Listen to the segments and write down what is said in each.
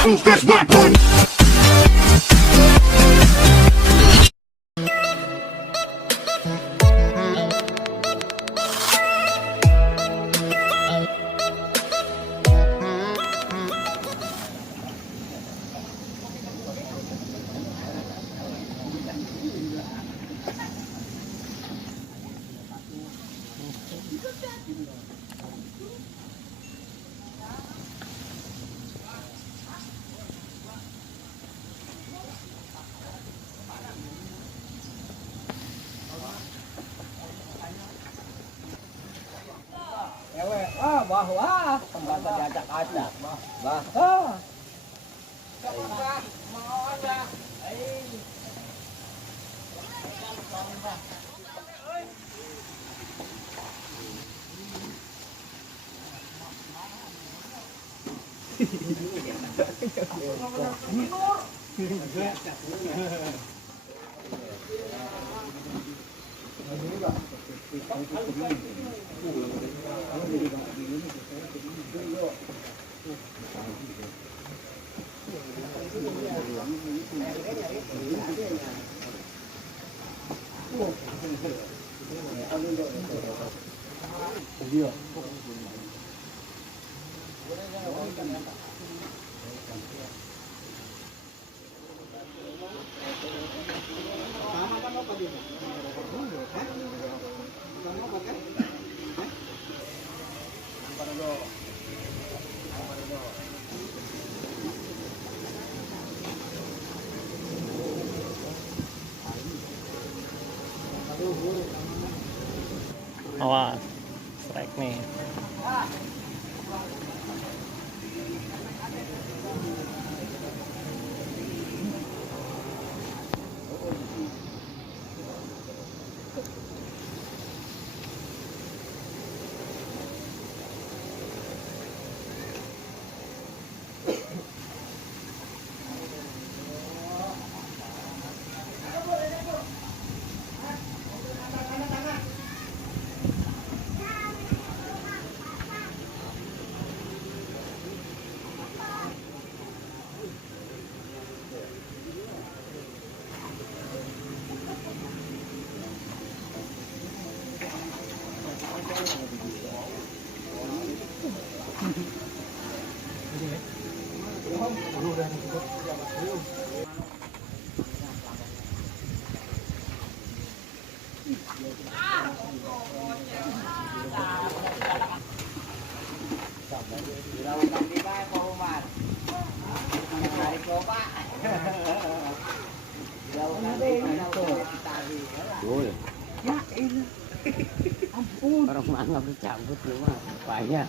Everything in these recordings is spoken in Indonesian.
That's my point. Wah, tempat diacak-acak. Wah. Awas, strike nih. Orang mana bercabut rumah payah.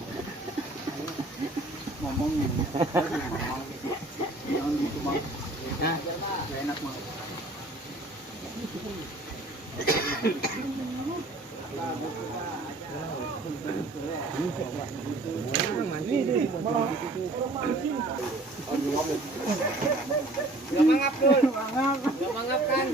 Ngomong jangan gitu bang. Nah, enak mah. Gak mangap dul, gak mangap kan.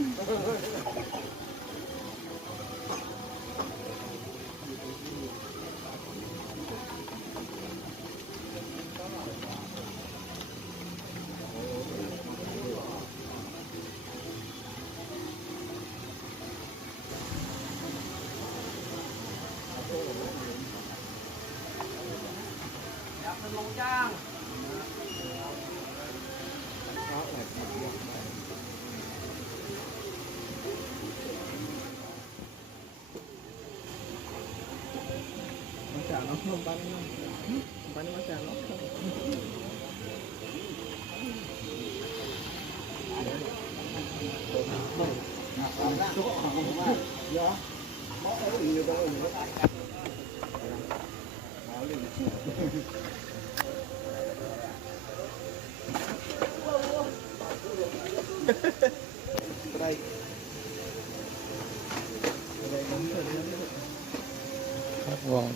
Buang.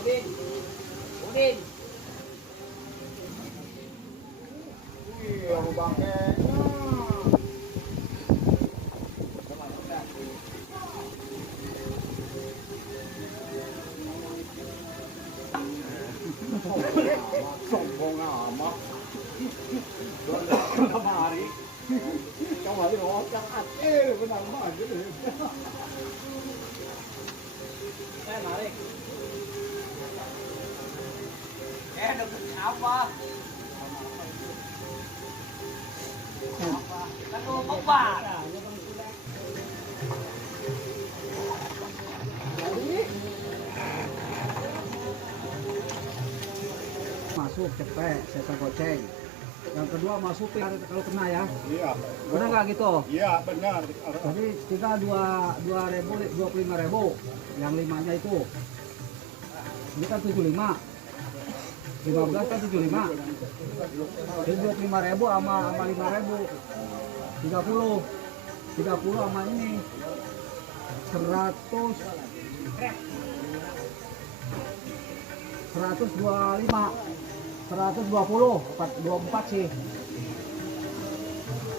Udin. Udin. Wih, aku bangke. Sombong amat. Kemari. Kemari otak benar banget. Narik. Dapat apa? Satu obat. Masuk cepet, saya goceng. Yang kedua masukin kalau kena ya. Iya. Benar nggak gitu? Iya, benar. Jadi kita 25.000, yang 5-nya itu. Ini kan 75. 15 kan 75. Jadi 25.000 sama 5.000. 30. 30 sama ini. 125. 120, 24 sih.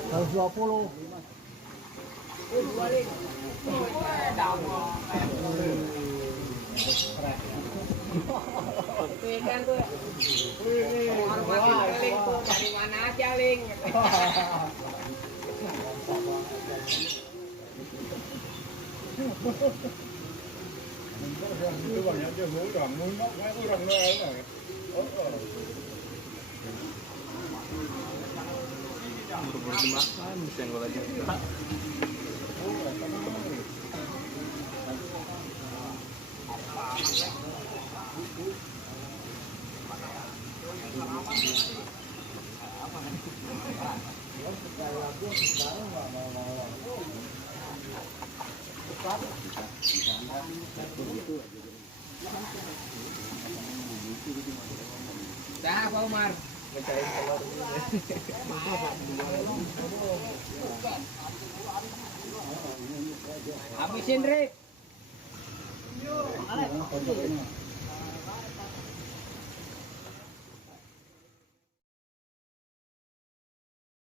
120. Kan tuh. Hormatin Ling tuh dari mana aja Ling. Itu banyak aja orang, munak orang lain. Dimakan bisa nggak lagi. Dah, Pak Umar. Habisin, Rik.